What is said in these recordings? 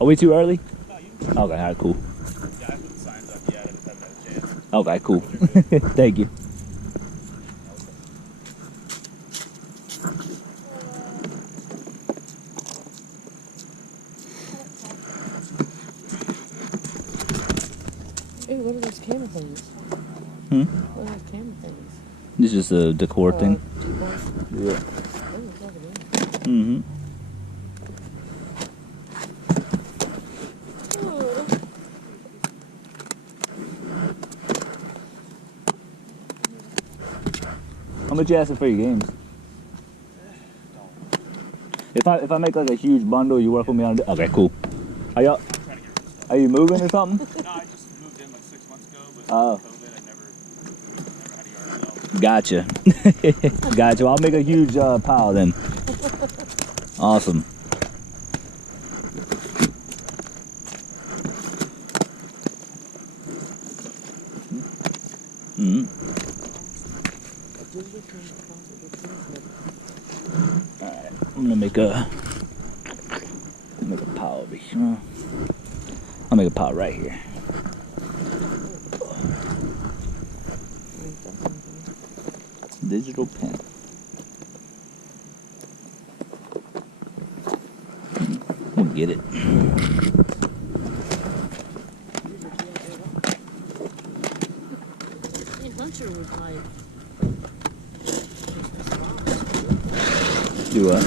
Are we too early? No, you can. Okay, alright, cool. Yeah, I put the signs up. Yeah, I just haven't had a chance. Okay, cool. Thank you. Hey, what are those camera things? Hmm? What are those camera things? This is just a decor thing. T-bone? Yeah. Oh, it's not good. Mm-hmm. How much you asking for your games? If I make like a huge bundle, you work with me on it? Okay, cool. Are y'all? Are you moving or something? No, I just moved in like 6 months ago, but Oh. COVID, I never had a yard sale. Gotcha. Gotcha. I'll make a huge pile then. Awesome. Alright, I'm gonna make a pile over here. I'll make a pile right here. Digital pen. We'll get it. Hey, Hunter was like... Do what?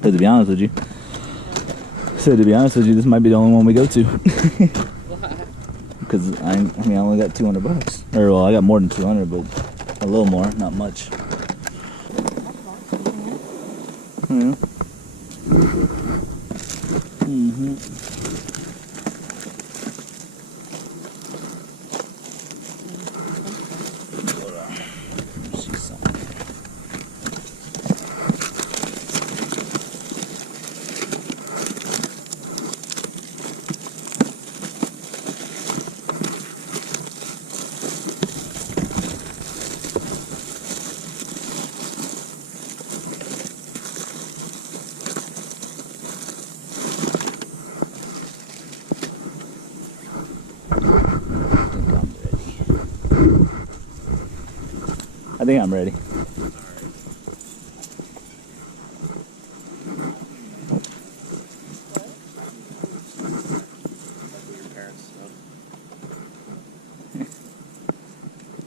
But to be honest with you, this might be the only one we go to. Because I mean, I only got $200. Or well, I got more than 200, but a little more, not much. Yeah. Mm-hmm. I think I'm ready.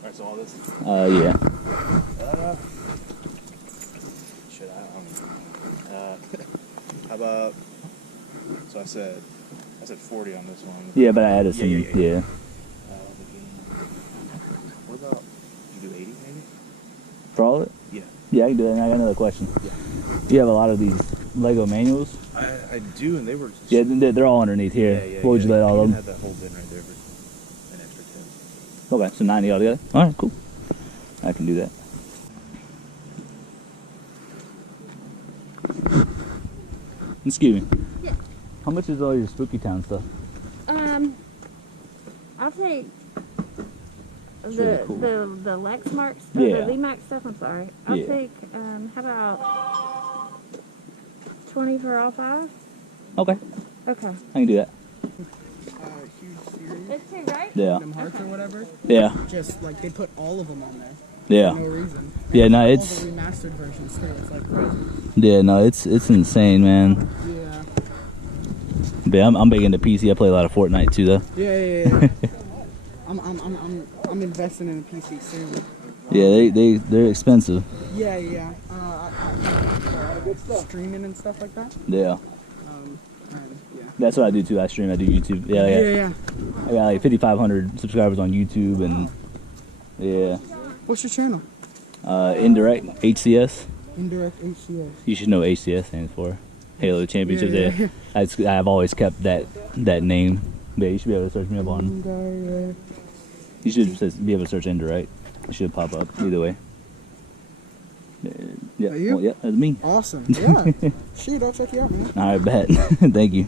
Alright, so all this? Yeah. Shit, I don't know. How about, so I said 40 on this one. Yeah, but I added some, yeah. What about, you do 80 maybe? For all of it? Yeah. Yeah, I can do that. And I got another question. Yeah. You have a lot of these Lego manuals? I do, and they were... Yeah, they're all underneath here. Yeah, What would you let all of I them? had that whole bin right there for an extra 10. Okay, so 90 altogether? Alright, cool. I can do that. Excuse me. Yeah. How much is all your Spooky Town stuff? I'll take It's the really cool. the Lexmark, Yeah. the VMAX stuff. I'm sorry. I'll Yeah. take how about 20 for all 5? Okay, Okay. I can do that. Huge series, It's 2, right? Yeah. them hearts or whatever. Yeah. Just like they put all of them on there Yeah. for no reason. Yeah, no, all it's... the remastered versions too. It's like crazy. Yeah, no, it's insane, man. Yeah. But I'm big into PC. I play a lot of Fortnite too, though. Yeah. I'm investing in a PC soon. Yeah, they're expensive. Yeah. Streaming and stuff like that. Yeah. And yeah. That's what I do too. I stream. I do YouTube. Yeah. Yeah. I got like 5,500 subscribers on YouTube, and yeah. What's your channel? Indirect HCS. Indirect HCS. You should know what HCS stands for. Halo Championship. Yeah. I've always kept that name. Yeah, you should be able to search me up on. Indirect. You should be able to search Indirect. It should pop up either way. Yeah. Are you? Well, yeah, that's me. Awesome. Yeah. Shoot, I'll check you out, man. All right, bet. Thank you.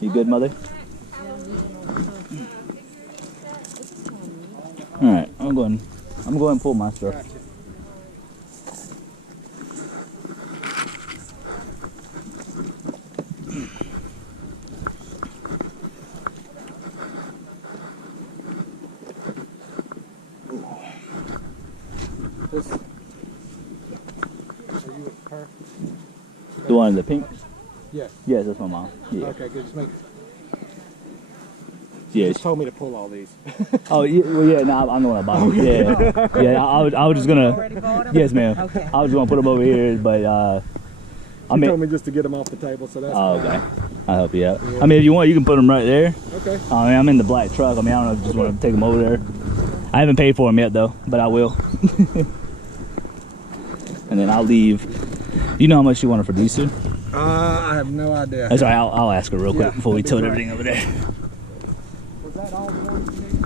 You good, mother? All right, I'm going and pull my stuff. Gotcha. This. Are you with her? The one in the pink? Yes. Yes, that's my mom. Yeah. Okay, good. Just make. Yeah. Just told me to pull all these. Oh, yeah, well, yeah. No, I'm the one that bought them. Yeah. Yeah. I was just gonna. Already bought them? Yes, ma'am. Okay. I was gonna put them over here, but I She mean. told me just to get them off the table, so that's Oh, fine. okay. I'll help you out. Yeah. I mean, if you want, you can put them right there. Okay. I mean, I'm in the black truck. I mean, I don't know if you just want to take them over there. I haven't paid for them yet, though, but I will. And then I'll leave. You know how much you want it for these two? I have no idea. That's all right. I'll ask her real quick Yeah, before we that'd be tote great. everything over there. Was that all the ones you need?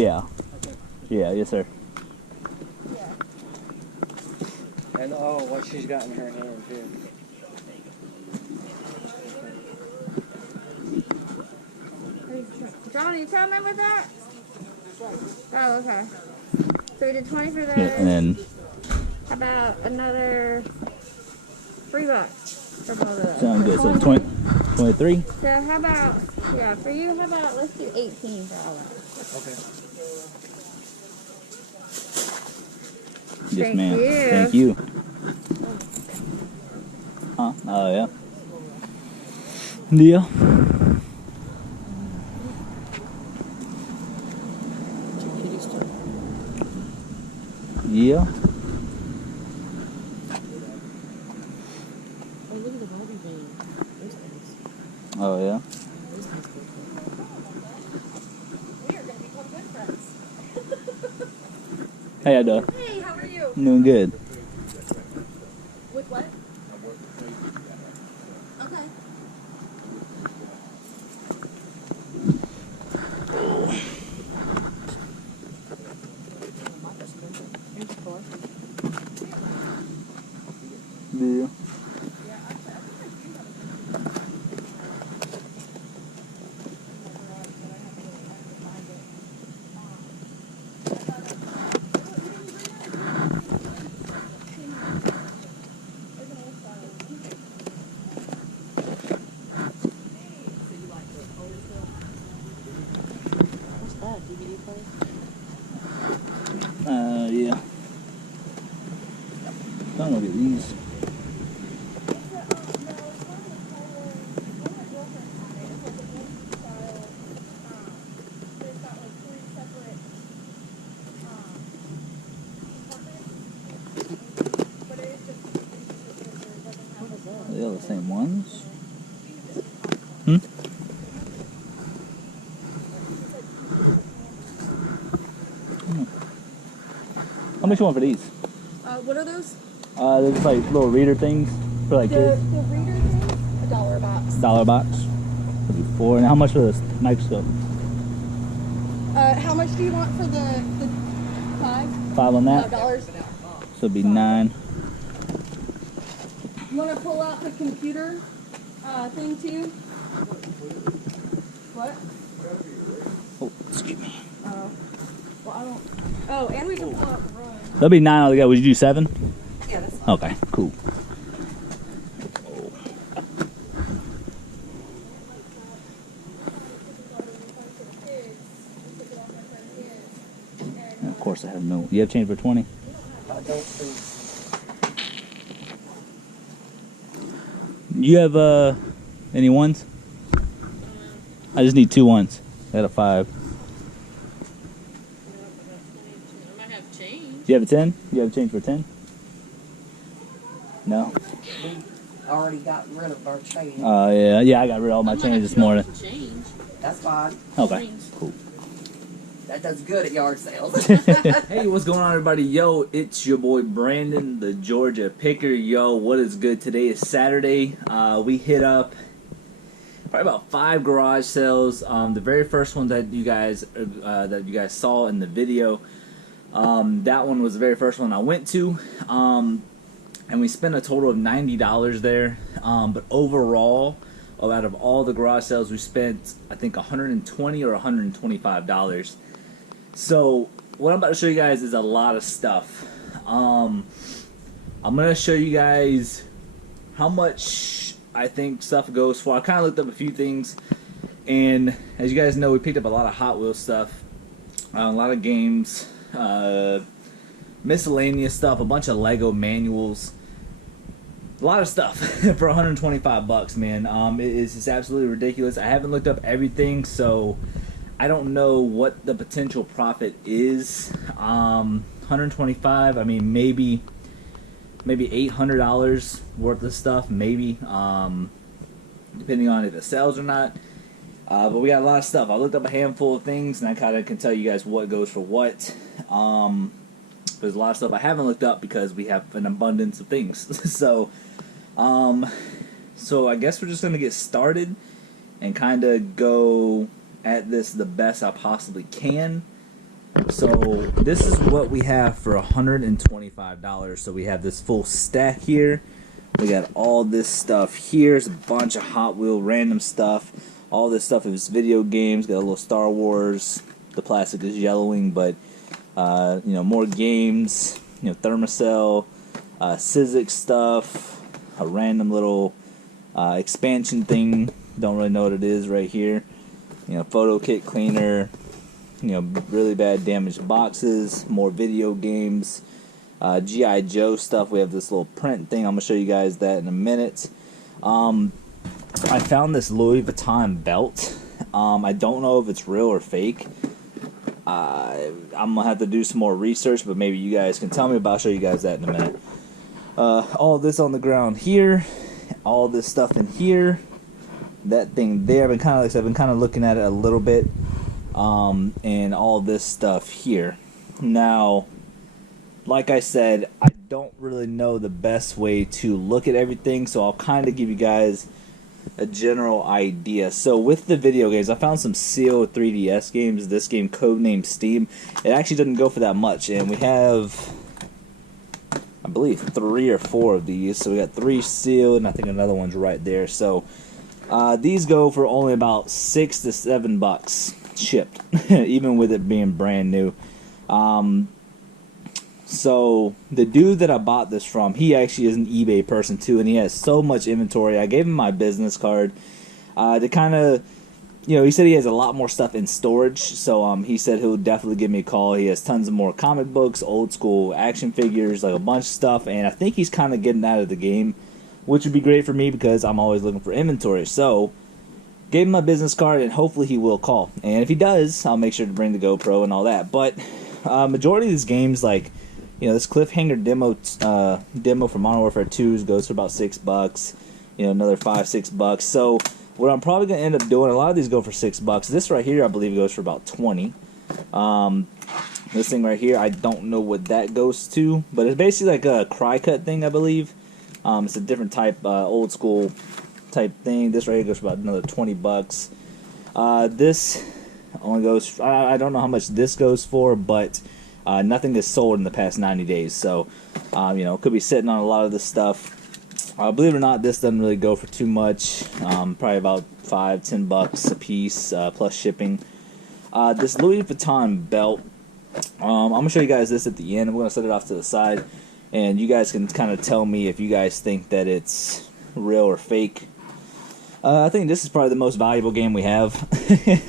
Yeah. Okay. Yeah, yes, sir. And oh, what she's got in her hand too. Johnny, you coming with that? Oh, okay. So we did 20 for those. Yeah, and then How about another $3 for both of those? sounds good. So 20, 23. So how about, yeah, for you, how about let's do 18 for all that. Yes, Thank ma'am. you. Thank you. Huh? Oh, yeah. Yeah. Yeah. Oh, look at the Barbie van. Those things. Oh, yeah. Those things look cool. Hey, Ada. Hey, how are you? I'm doing good. With what? Okay. Here's the car. Yeah. What's that? DVD player? Yeah. Don't look at these. Are they all the same ones? Hmm? How much you want for these? What are those? They're just like little reader things for like The kids. reader things? $1 a box. $1 box. That'd be 4. And how much for this microscope? How much do you want for the 5? 5 on that. $5. So it'd be 9. You want to pull out the computer thing too? What? Oh, excuse me. Oh. Well, I don't. Oh, and we can pull out the run. That'll be 9 altogether. Would you do 7? Yeah, that's fine. Okay, cool. And of course, I have no. You have change for 20? I don't think. You have any ones? I just need 2 ones. I got a 5. I might have change. Do you have a 10? You have a change for 10? No. We already got rid of our change. Yeah, yeah. I got rid of all my I might change have this $2 morning. for change. That's fine. Okay, Change. cool. That does good at yard sales. Hey, what's going on, everybody? Yo, it's your boy Brandon, the Georgia Picker. Yo, what is good? Today is Saturday. We hit up probably about 5 garage sales. The very first one that you guys saw in the video, that one was the very first one I went to, and we spent a total of $90 there. But overall, out of all the garage sales, we spent I think $120 or $125. So what I'm about to show you guys is a lot of stuff. I'm gonna show you guys how much I think stuff goes for. I kind of looked up a few things, and as you guys know, we picked up a lot of Hot Wheels stuff, a lot of games, miscellaneous stuff, a bunch of Lego manuals, a lot of stuff for 125 bucks, man. It is just absolutely ridiculous. I haven't looked up everything, so I don't know what the potential profit is. 125, I mean, maybe $800 worth of stuff, maybe, depending on if it sells or not. But we got a lot of stuff. I looked up a handful of things, and I kind of can tell you guys what goes for what. There's a lot of stuff I haven't looked up because we have an abundance of things. So I guess we're just going to get started and kind of go at this the best I possibly can. So this is what we have for $125. So we have this full stack here. We got all this stuff here. There's a bunch of Hot Wheel random stuff. All this stuff is video games. Got a little Star Wars. The plastic is yellowing, but more games. Thermacell, Sizzix stuff. A random little expansion thing. Don't really know what it is right here. Photo kit cleaner. Really bad damaged boxes. More video games. G.I. Joe stuff. We have this little print thing. I'm gonna show you guys that in a minute. I found this Louis Vuitton belt. I don't know if it's real or fake. I'm gonna have to do some more research, but maybe you guys can tell me about. I'll show you guys that in a minute. All this on the ground here. All this stuff in here. That thing there. I've been kind of looking at it a little bit. And all this stuff here. Now, like I said, I don't really know the best way to look at everything, so I'll kind of give you guys a general idea. So with the video games, I found some sealed 3DS games. This game, codenamed Steam, it actually doesn't go for that much, and we have, I believe, 3 or 4 of these. So we got 3 sealed, and I think another one's right there. So these go for only about $6 to $7 shipped, even with it being brand new. So the dude that I bought this from, he actually is an eBay person too, and he has so much inventory. I gave him my business card to kind of, he said he has a lot more stuff in storage, so he said he'll definitely give me a call. He has tons of more comic books, old school action figures, like a bunch of stuff, and I think he's kind of getting out of the game, which would be great for me because I'm always looking for inventory. So gave him my business card, and hopefully he will call. And if he does, I'll make sure to bring the GoPro and all that. But majority of these games, like this Cliffhanger demo for Modern Warfare 2 goes for about $6. Another $5-6. So what I'm probably gonna end up doing, a lot of these go for $6. This right here, I believe, goes for about $20. This thing right here, I don't know what that goes to, but it's basically like a cry cut thing, I believe. It's a different type, old school type thing. This right here goes for about another $20. This only goes, I don't know how much this goes for, but nothing is sold in the past 90 days. So, could be sitting on a lot of this stuff. Believe it or not, this doesn't really go for too much. Probably about $5-10 a piece, plus shipping. This Louis Vuitton belt, I'm going to show you guys this at the end. I'm going to set it off to the side, and you guys can kind of tell me if you guys think that it's real or fake. I think this is probably the most valuable game we have.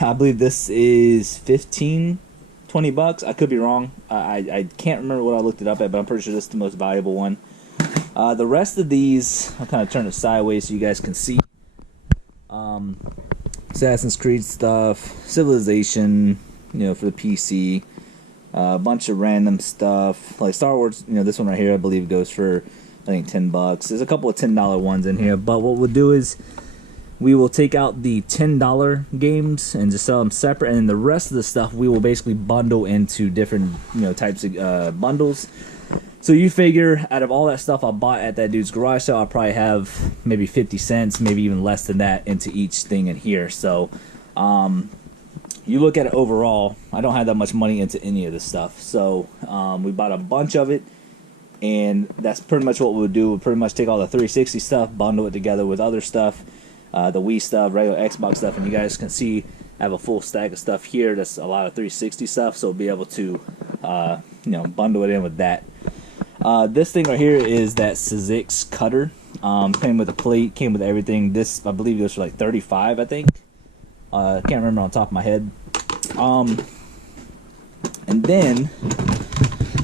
I believe this is $15-20. I could be wrong. I can't remember what I looked it up at, but I'm pretty sure this is the most valuable one. The rest of these, I'll kind of turn it sideways so you guys can see. Assassin's Creed stuff, Civilization, for the PC. A bunch of random stuff like Star Wars. This one right here, I believe, goes for I think $10. There's a couple of $10 ones in here, but what we'll do is we will take out the $10 games and just sell them separate, and then the rest of the stuff we will basically bundle into different types of bundles. So you figure out of all that stuff I bought at that dude's garage sale, I'll probably have maybe 50 cents, maybe even less than that, into each thing in here. So you look at it overall, I don't have that much money into any of this stuff. So we bought a bunch of it, and that's pretty much what we'll do. We'll pretty much take all the 360 stuff, bundle it together with other stuff, the Wii stuff, regular Xbox stuff, and you guys can see I have a full stack of stuff here. That's a lot of 360 stuff, so I'll be able to, you know, bundle it in with that. This thing right here is that Sizzix cutter. Came with a plate, came with everything. This, I believe, goes for like 35, I think. I can't remember on top of my head. And then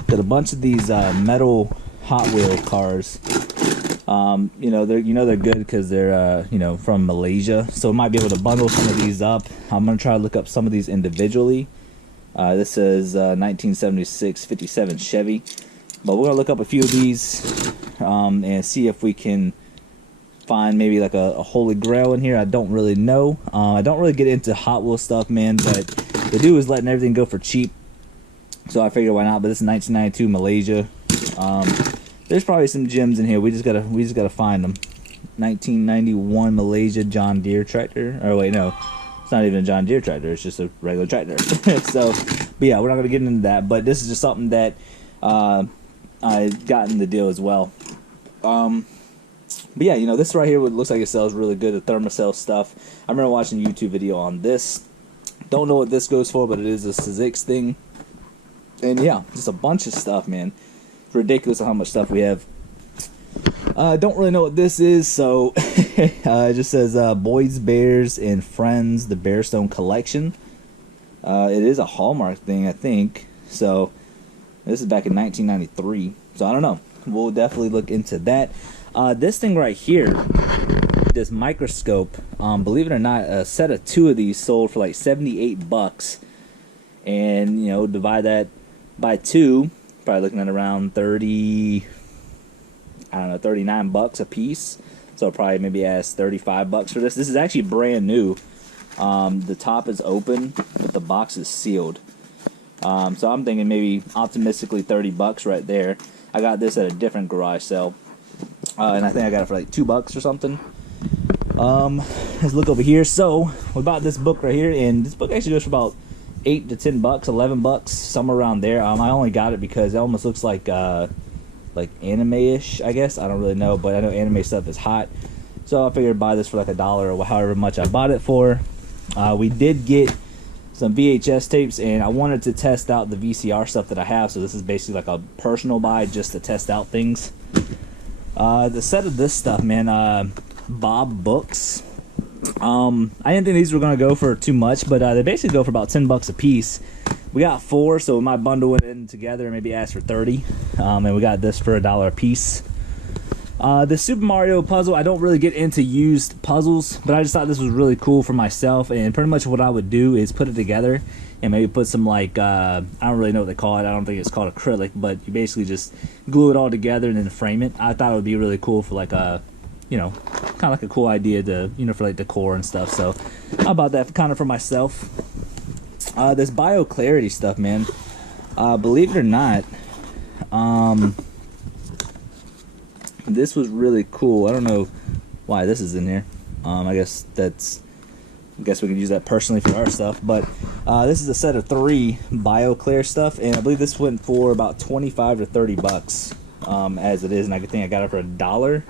got a bunch of these metal Hot Wheel cars. You know they're good because they're you know, from Malaysia, so I might be able to bundle some of these up. I'm gonna try to look up some of these individually. This is 1976 57 Chevy, but we're gonna look up a few of these and see if we can find maybe like a holy grail in here. I don't really know. I don't really get into Hot Wheel stuff, man, but the dude was letting everything go for cheap, so I figured why not. But this is 1992 Malaysia. There's probably some gems in here. We just gotta find them. 1991 Malaysia John Deere tractor. Or wait, no, it's not even a John Deere tractor. It's just a regular tractor. So, but yeah, we're not gonna get into that. But this is just something that I got in the deal as well. But yeah, you know, this right here looks like it sells really good. The Thermacell stuff. I remember watching a YouTube video on this. Don't know what this goes for, but it is a Sizzix thing. And yeah, just a bunch of stuff, man. It's ridiculous how much stuff we have. Don't really know what this is, so it just says Boys, Bears, and Friends, the Bearstone Collection. It is a Hallmark thing, I think. So this is back in 1993. So I don't know. We'll definitely look into that. This thing right here, this microscope, believe it or not, a set of 2 of these sold for like 78 bucks. And, you know, divide that by 2, probably looking at around 30, I don't know, 39 bucks a piece. So probably maybe ask 35 bucks for this. This is actually brand new. The top is open, but the box is sealed. So I'm thinking maybe optimistically 30 bucks right there. I got this at a different garage sale. And I think I got it for like $2 or something. Let's look over here. So we bought this book right here, and this book actually goes for about 8 to 10 bucks, 11 bucks, somewhere around there. I only got it because it almost looks like anime-ish, I guess. I don't really know, but I know anime stuff is hot. So I figured I'd buy this for like $1 or however much I bought it for. We did get some VHS tapes, and I wanted to test out the VCR stuff that I have. So this is basically like a personal buy just to test out things. The set of this stuff, man, Bob Books. I didn't think these were going to go for too much, but they basically go for about 10 bucks a piece. We got 4, so we might bundle it in together and maybe ask for 30. And we got this for $1 a piece. The Super Mario puzzle, I don't really get into used puzzles, but I just thought this was really cool for myself. And pretty much what I would do is put it together and maybe put some, like, I don't really know what they call it. I don't think it's called acrylic, but you basically just glue it all together and then frame it. I thought it would be really cool for like a, you know, kind of like a cool idea to, you know, for like decor and stuff. So how about that kind of for myself. This BioClarity stuff, man, believe it or not, this was really cool. I don't know why this is in here. I guess we can use that personally for our stuff. But this is a set of 3 BioClear stuff, and I believe this went for about 25 to 30 bucks as it is, and I think I got it for $1.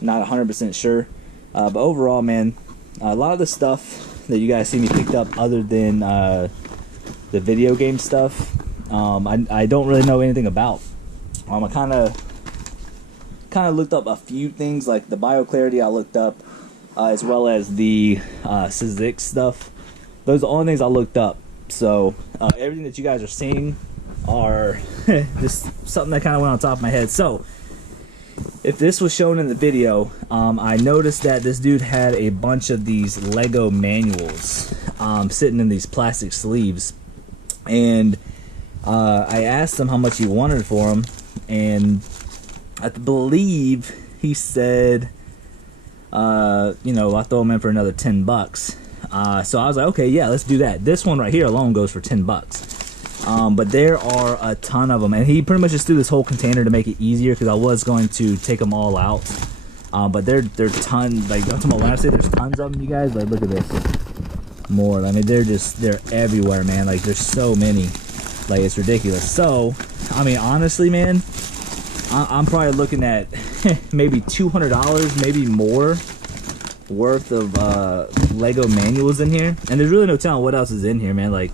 Not 100% sure, but overall, man, a lot of the stuff that you guys see me picked up, other than the video game stuff, I don't really know anything about. I kind of looked up a few things, like the BioClarity I looked up, as well as the Sizzix stuff. Those are the only things I looked up. So everything that you guys are seeing are just something that kind of went on top of my head. So if this was shown in the video, I noticed that this dude had a bunch of these Lego manuals sitting in these plastic sleeves, and I asked him how much he wanted for them, and I believe he said, you know, I throw them in for another 10 bucks. So I was like, okay, yeah, let's do that. This one right here alone goes for 10 bucks. But there are a ton of them, and he pretty much just threw this whole container to make it easier, because I was going to take them all out. But they're tons, like, when I say there's tons of them, you guys, like, look at this. More, I mean, they're everywhere, man. Like, there's so many, like, it's ridiculous. So, I mean, honestly, man, I'm probably looking at maybe $200, maybe more, worth of Lego manuals in here, and there's really no telling what else is in here, man. Like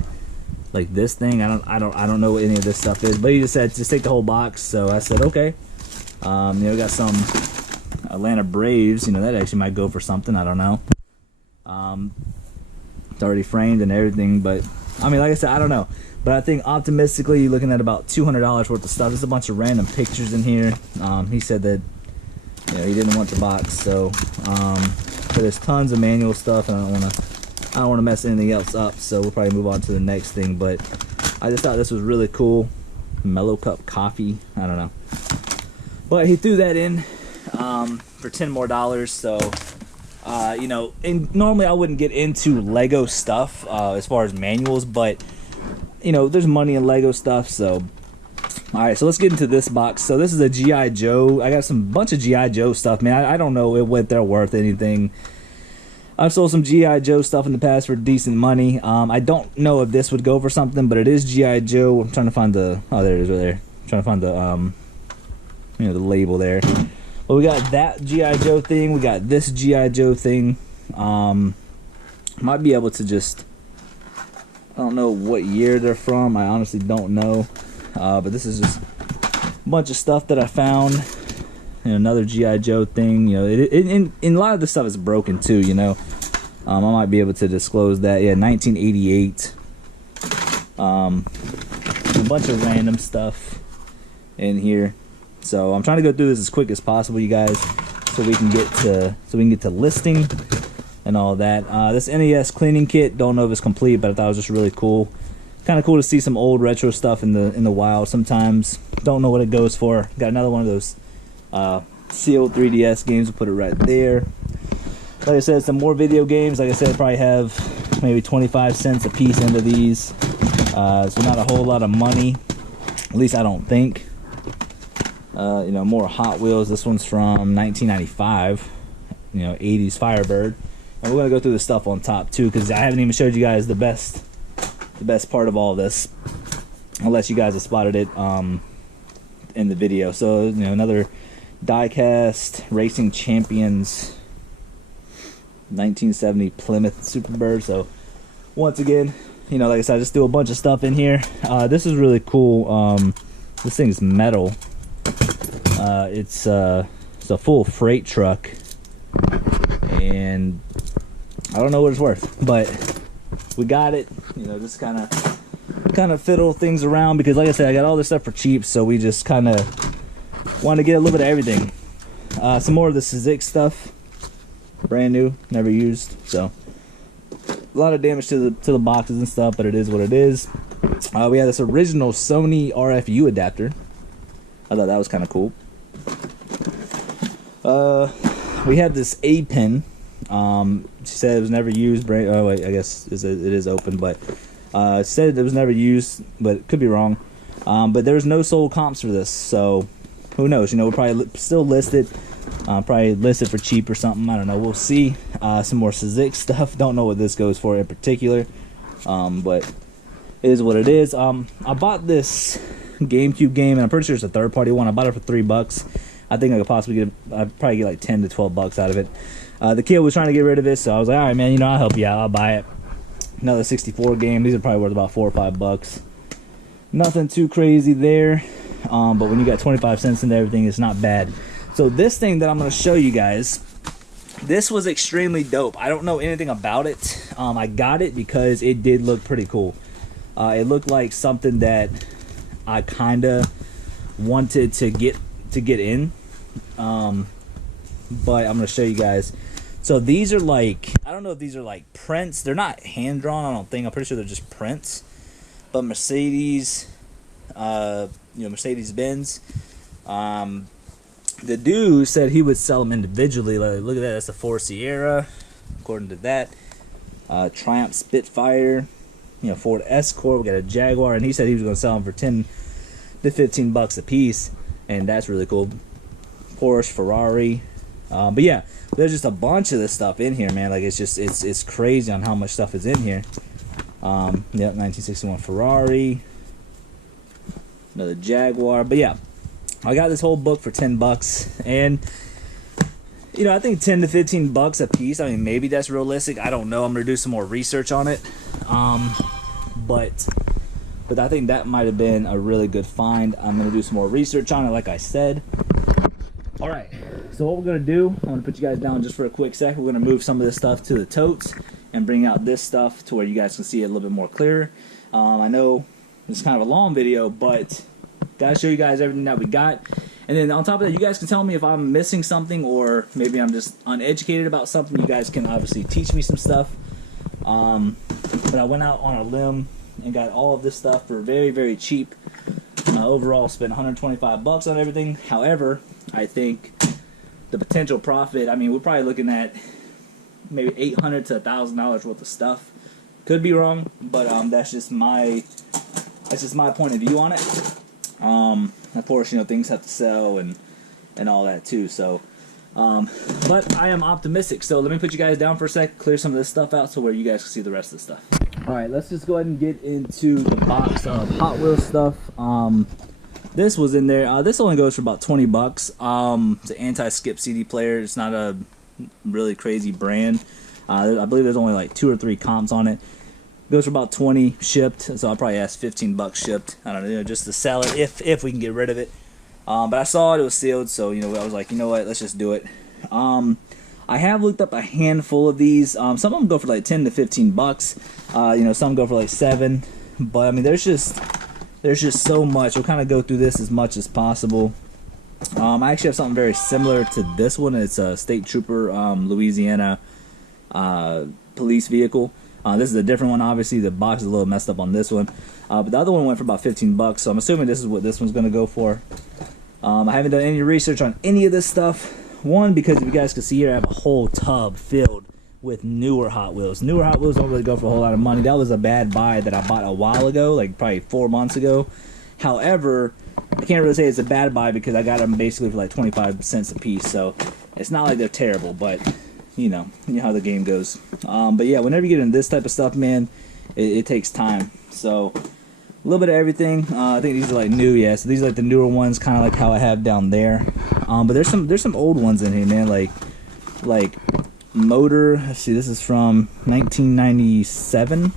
this thing, I don't know what any of this stuff is, but he just said just take the whole box. So I said okay. You know, we got some Atlanta Braves. You know, that actually might go for something. I don't know. It's already framed and everything, but I mean, like I said, I don't know. But I think optimistically, you're looking at about $200 worth of stuff. There's a bunch of random pictures in here. He said that, you know, he didn't want the box, so but there's tons of manual stuff, and I don't want to mess anything else up. So we'll probably move on to the next thing. But I just thought this was really cool. Mellow Cup coffee. I don't know. But he threw that in for $10 more. So you know, and normally I wouldn't get into Lego stuff as far as manuals, but you know, there's money in Lego stuff. So alright, so let's get into this box. So this is a G.I. Joe. I got some bunch of G.I. Joe stuff, man. I don't know what they're worth anything. I've sold some G.I. Joe stuff in the past for decent money. I don't know if this would go for something, but it is G.I. Joe. I'm trying to find the, oh, there it is right there. I'm trying to find the you know, the label there. But we got that G.I. Joe thing. We got this G.I. Joe thing. Might be able to just, I don't know what year they're from. I honestly don't know. But this is just a bunch of stuff that I found. And another G.I. Joe thing. You know, and a lot of the stuff is broken too, you know. I might be able to disclose that. Yeah, 1988. A bunch of random stuff in here. So I'm trying to go through this as quick as possible, you guys, so we can get to listing and all that. This NES cleaning kit, don't know if it's complete, but I thought it was just really cool. Kind of cool to see some old retro stuff in the wild sometimes. Don't know what it goes for. Got another one of those sealed 3DS games. We'll put it right there. Like I said, some more video games. Like I said, probably have maybe 25 cents a piece into these. So not a whole lot of money. At least I don't think. You know, more Hot Wheels. This one's from 1995. You know, 80s Firebird. And we're gonna go through the stuff on top too, because I haven't even showed you guys the best part of all this, unless you guys have spotted it in the video. So, you know, another diecast Racing Champions 1970 Plymouth Superbird. So once again, you know, like I said, I just threw a bunch of stuff in here. This is really cool. This thing's metal. It's a full freight truck, and I don't know what it's worth, but we got it. You know, just kind of fiddle things around, because like I said, I got all this stuff for cheap, so we just kind of want to get a little bit of everything. Some more of the Sizzix stuff, brand new, never used. So a lot of damage to the boxes and stuff, but it is what it is. We had this original Sony RFU adapter. I thought that was kind of cool. We had this A pin. She said it was never used. Oh wait, I guess it is open, but it said it was never used, but it could be wrong. But there's no sold comps for this, so who knows? You know, we'll probably still list it. Probably list it for cheap or something. I don't know. We'll see. Some more Sizzix stuff. Don't know what this goes for in particular, but it is what it is. I bought this GameCube game, and I'm pretty sure it's a third-party one. I bought it for $3. I think I could possibly I'd probably get like 10 to 12 bucks out of it. The kid was trying to get rid of it, so I was like, all right, man, you know, I'll help you out. I'll buy it. Another 64 game. These are probably worth about $4 or $5. Nothing too crazy there, but when you got 25 cents into everything, it's not bad. So this thing that I'm going to show you guys, this was extremely dope. I don't know anything about it. I got it because it did look pretty cool. It looked like something that I kind of wanted to get in, but I'm going to show you guys. So these are like, I don't know if these are like prints. They're not hand drawn, I don't think. I'm pretty sure they're just prints. But Mercedes, you know, Mercedes-Benz. The dude said he would sell them individually. Like, look at that, that's a Ford Sierra, according to that. Triumph Spitfire, you know, Ford Escort. We got a Jaguar, and he said he was going to sell them for 10 to 15 bucks a piece, and that's really cool. Porsche, Ferrari. But yeah, there's just a bunch of this stuff in here, man. Like, it's just it's crazy on how much stuff is in here. Yep, 1961 Ferrari, another Jaguar. But yeah, I got this whole book for 10 bucks, and You know, I think 10 to 15 bucks a piece. I mean, maybe that's realistic. I don't know. I'm gonna do some more research on it. But I think that might have been a really good find. I'm gonna do some more research on it, like I said. All right. So what we're gonna do, I'm gonna put you guys down just for a quick second. We're gonna move some of this stuff to the totes and bring out this stuff to where you guys can see it a little bit more clear. I know it's kind of a long video, but gotta show you guys everything that we got. And then on top of that, you guys can tell me if I'm missing something or maybe I'm just uneducated about something. You guys can obviously teach me some stuff. But I went out on a limb and got all of this stuff for very, very cheap. Overall, spent 125 bucks on everything. However, I think the potential profit, I mean, we're probably looking at maybe $800 to $1,000 worth of stuff. Could be wrong, but that's just my point of view on it. Of course, you know, things have to sell and all that too. So, but I am optimistic. So let me put you guys down for a sec, clear some of this stuff out so where you guys can see the rest of the stuff. All right, let's just go ahead and get into the box of Hot Wheels stuff. This was in there. This only goes for about 20 bucks. It's an anti-skip CD player. It's not a really crazy brand. I believe there's only like 2 or 3 comps on it. Goes for about 20 shipped, so I'll probably ask 15 bucks shipped. I don't know, just to sell it if we can get rid of it. But I saw it was sealed, so you know, I was like, you know what, let's just do it. I have looked up a handful of these. Some of them go for like 10 to 15 bucks. You know, some go for like 7. But I mean, there's just so much. We'll kind of go through this as much as possible. I actually have something very similar to this one. It's a State Trooper Louisiana police vehicle. This is a different one, obviously. The box is a little messed up on this one. But the other one went for about 15 bucks, so I'm assuming this is what this one's going to go for. I haven't done any research on any of this stuff. One, because if you guys can see here, I have a whole tub filled with newer Hot Wheels. Newer Hot Wheels don't really go for a whole lot of money. That was a bad buy that I bought a while ago, like probably 4 months ago. However, I can't really say it's a bad buy because I got them basically for like 25 cents a piece. So it's not like they're terrible, but you know how the game goes. But yeah, whenever you get into this type of stuff, man, it takes time. So a little bit of everything. I think these are like new, yeah. So these are like the newer ones, kind of like how I have down there. But there's some old ones in here, man. Like motor. Let's see, this is from 1997.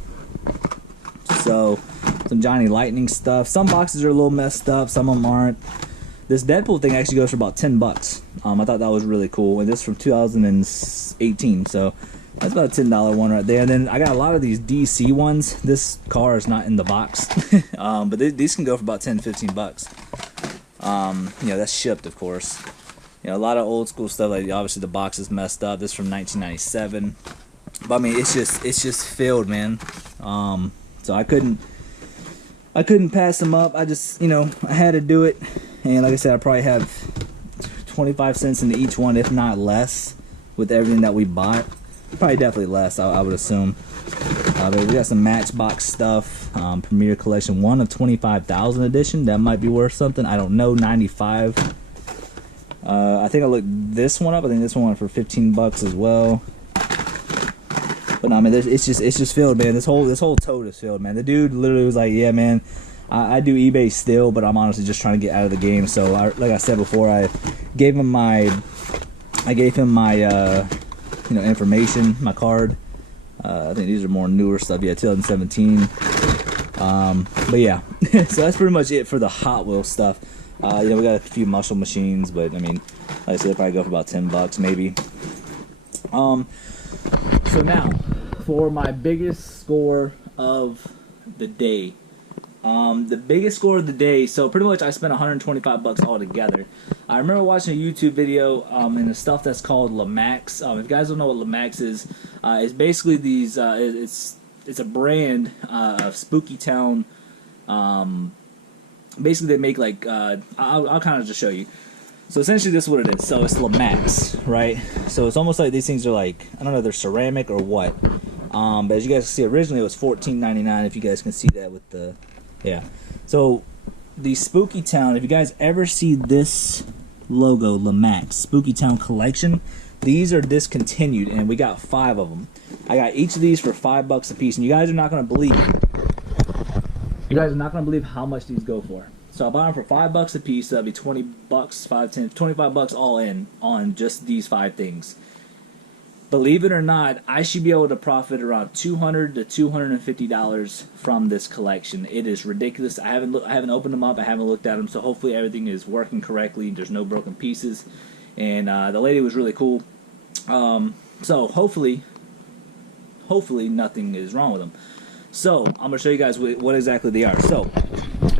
So some Johnny Lightning stuff. Some boxes are a little messed up. Some of them aren't. This Deadpool thing actually goes for about 10 bucks. I thought that was really cool. And this is from 2018, so that's about a $10 one right there. And then I got a lot of these DC ones. This car is not in the box, but these can go for about 10, 15 bucks. You know, that's shipped, of course. You know, a lot of old school stuff. Like obviously the box is messed up. This is from 1997. But I mean, it's just filled, man. So I couldn't pass them up. I just, you know, I had to do it. And like I said, I probably have 25 cents into each one, if not less, with everything that we bought. Probably definitely less, I would assume. But we got some Matchbox stuff. Premier Collection 1 of 25,000 edition. That might be worth something. I don't know. 95. I think I looked this one up. I think this one went for 15 bucks as well. But no, I mean, it's just filled, man. This whole tote is filled, man. The dude literally was like, "Yeah, man, I do eBay still, but I'm honestly just trying to get out of the game." So, like I said before, I gave him my you know, information, my card. I think these are more newer stuff. Yeah, 2017. But yeah, so that's pretty much it for the Hot Wheels stuff. You know, we got a few muscle machines, but I mean, like I said, they'll probably go for about 10 bucks maybe. So now, for my biggest score of the day. The biggest score of the day, so pretty much I spent 125 bucks altogether. I remember watching a YouTube video and the stuff that's called Lamax. If you guys don't know what Lamax is, it's basically these, it's a brand of Spooky Town. Basically they make like, I'll kind of just show you. So essentially this is what it is. So it's Lamax, right? So it's almost like these things are like, I don't know if they're ceramic or what. But as you guys can see, originally it was $14.99, if you guys can see that with the, yeah. So the Spooky Town, if you guys ever see this logo, Lamax, Spooky Town Collection, these are discontinued, and we got 5 of them. I got each of these for $5 a piece, and you guys are not going to believe how much these go for. So I bought them for $5 a piece. So that'd be 20 bucks, 5, 10, 25 bucks all in on just these 5 things. Believe it or not, I should be able to profit around $200 to $250 from this collection. It is ridiculous. I haven't opened them up. I haven't looked at them. So hopefully everything is working correctly. There's no broken pieces, and the lady was really cool. So hopefully nothing is wrong with them. So I'm gonna show you guys what exactly they are. So,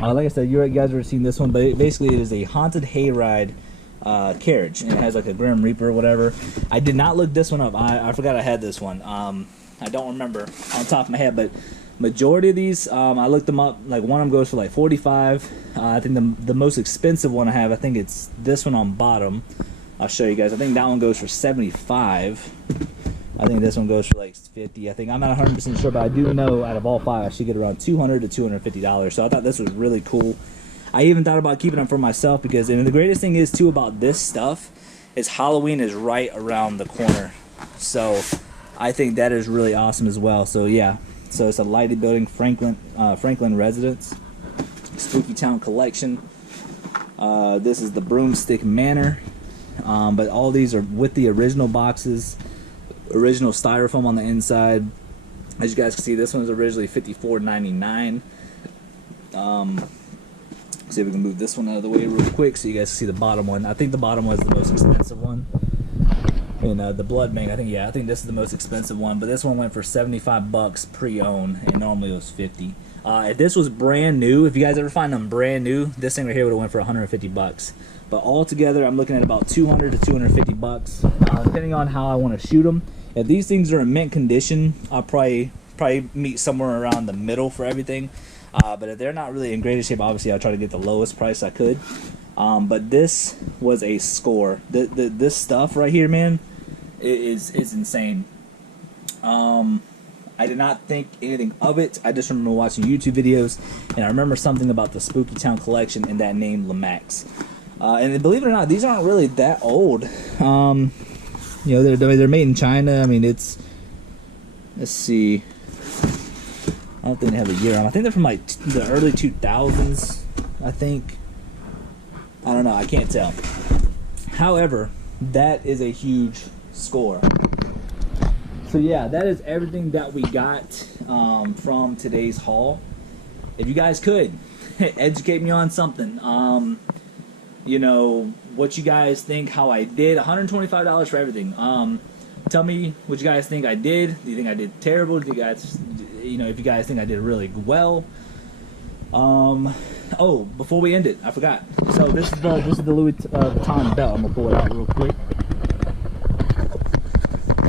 like I said, you guys already seen this one, but basically it is a haunted hayride carriage, and it has like a Grim Reaper or whatever. I did not look this one up. I forgot I had this one. I don't remember on top of my head, but majority of these, I looked them up. Like one of them goes for like 45. I think the most expensive one I have, I think it's this one on bottom. I'll show you guys. I think that one goes for 75. I think this one goes for like 50. I think I'm not 100% sure, but I do know out of all 5, I should get around $200 to $250. So I thought this was really cool. I even thought about keeping them for myself because, and the greatest thing is too about this stuff is Halloween is right around the corner. So I think that is really awesome as well. So yeah, so it's a lighted building, Franklin Residence, Spooky Town Collection. This is the Broomstick Manor, but all these are with the original boxes, original styrofoam on the inside. As you guys can see, this one was originally $54.99. See if we can move this one out of the way real quick so you guys can see the bottom one. I think the bottom one is the most expensive one. And the Blood Bank, I think this is the most expensive one, but this one went for 75 bucks pre-owned, and normally it was 50. If this was brand new, if you guys ever find them brand new, this thing right here would have went for 150 bucks. But all together, I'm looking at about 200 to 250 bucks, depending on how I want to shoot them. If these things are in mint condition, I'll probably meet somewhere around the middle for everything. But if they're not really in greatest shape, obviously I'll try to get the lowest price I could. But this was a score. This stuff right here, man, is insane. I did not think anything of it. I just remember watching YouTube videos, and I remember something about the Spooky Town Collection and that name Lamax. And believe it or not, these aren't really that old. You know, they're made in China. I mean, let's see. I don't think they have a year on. I think they're from like the early 2000s, I think. I don't know. I can't tell. However, that is a huge score. So yeah, that is everything that we got from today's haul. If you guys could educate me on something, you know, what you guys think, how I did. $125 for everything. Tell me what you guys think I did. Do you think I did terrible? Do you guys, you know, if you guys think I did really well? Oh, before we end it, I forgot. So this is the Louis Vuitton belt. I'm gonna pull it out real quick.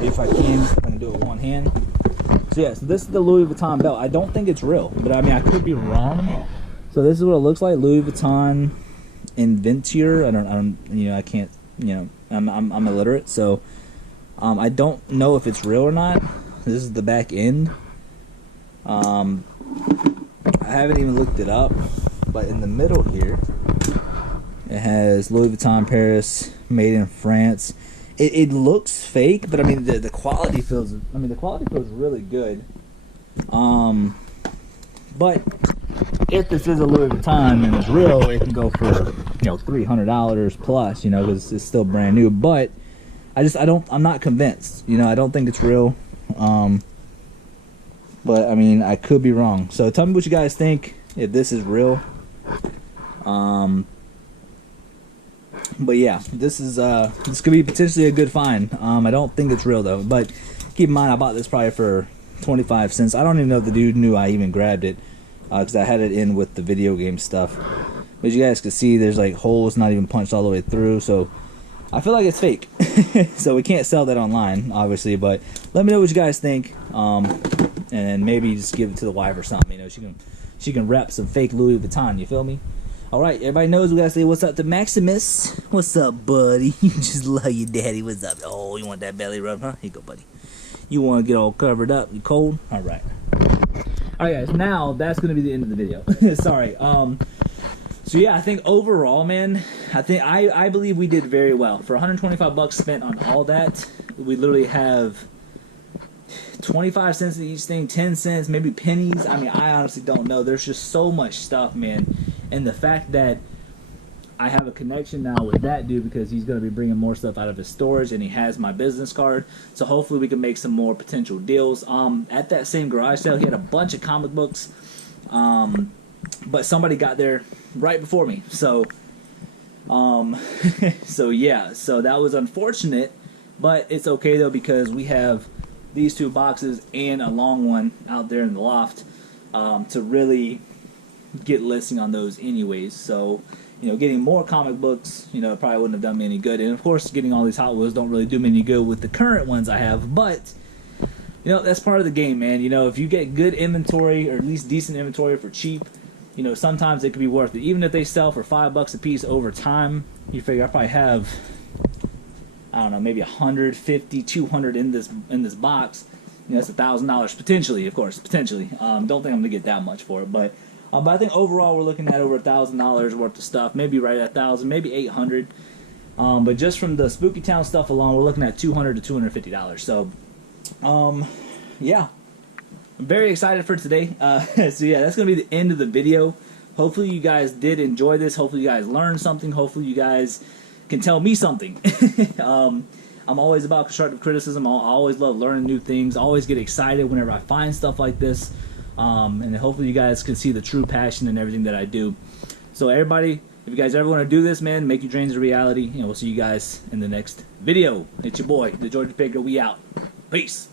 If I can do it with one hand. So yeah, so this is the Louis Vuitton belt. I don't think it's real, but I mean I could be wrong. So this is what it looks like. Louis Vuitton Inventure. I don't, you know, I can't, you know, I'm illiterate, so I don't know if it's real or not. This is the back end. I haven't even looked it up, but in the middle here, it has Louis Vuitton Paris, made in France. It looks fake, but I mean the quality feels. I mean the quality feels really good. But if this is a Louis Vuitton and it's real, it can go for, you know, $300 plus. You know, because it's still brand new. But I'm not convinced. You know, I don't think it's real. But I mean, I could be wrong. So tell me what you guys think if this is real. But yeah, this could be potentially a good find. I don't think it's real though. But keep in mind, I bought this probably for 25 cents. I don't even know if the dude knew I even grabbed it, because I had it in with the video game stuff. But as you guys can see, there's like holes not even punched all the way through. So I feel like it's fake. So we can't sell that online, obviously. But let me know what you guys think. And maybe just give it to the wife or something. You know, she can rep some fake Louis Vuitton. You feel me? All right, everybody knows we gotta say what's up to Maximus. What's up, buddy? You just love your daddy. What's up? Oh, you want that belly rub, huh? Here you go, buddy. You want to get all covered up? You cold? All right. All right, guys. Now that's gonna be the end of the video. Sorry. So yeah, I think overall, man, I believe we did very well for 125 bucks spent on all that. We literally have 25 cents of each thing, 10 cents, maybe pennies. I mean, I honestly don't know. There's just so much stuff, man. And the fact that I have a connection now with that dude because he's going to be bringing more stuff out of his storage, and he has my business card. So hopefully we can make some more potential deals. At that same garage sale, he had a bunch of comic books, but somebody got there right before me. So, so yeah, so that was unfortunate, but it's okay though because we have these 2 boxes and a long one out there in the loft to really get listing on those anyways. So, you know, getting more comic books, you know, probably wouldn't have done me any good. And of course, getting all these Hot Wheels don't really do me any good with the current ones I have. But, you know, that's part of the game, man. You know, if you get good inventory, or at least decent inventory for cheap, you know, sometimes it could be worth it. Even if they sell for $5 a piece over time, you figure I probably have, I don't know, maybe 150, 200 in this box. You know, that's $1,000 potentially, of course, potentially. Don't think I'm gonna get that much for it, but I think overall we're looking at over $1,000 worth of stuff, maybe right at 1,000, maybe 800. But just from the Spooky Town stuff alone, we're looking at $200 to $250. So, yeah, I'm very excited for today. So yeah, that's gonna be the end of the video. Hopefully you guys did enjoy this. Hopefully you guys learned something. Hopefully you guys can tell me something. I'm always about constructive criticism. I always love learning new things. I always get excited whenever I find stuff like this. And hopefully you guys can see the true passion in everything that I do. So everybody, if you guys ever want to do this, man, make your dreams a reality. And we'll see you guys in the next video. It's your boy, the Georgia Picker. We out. Peace.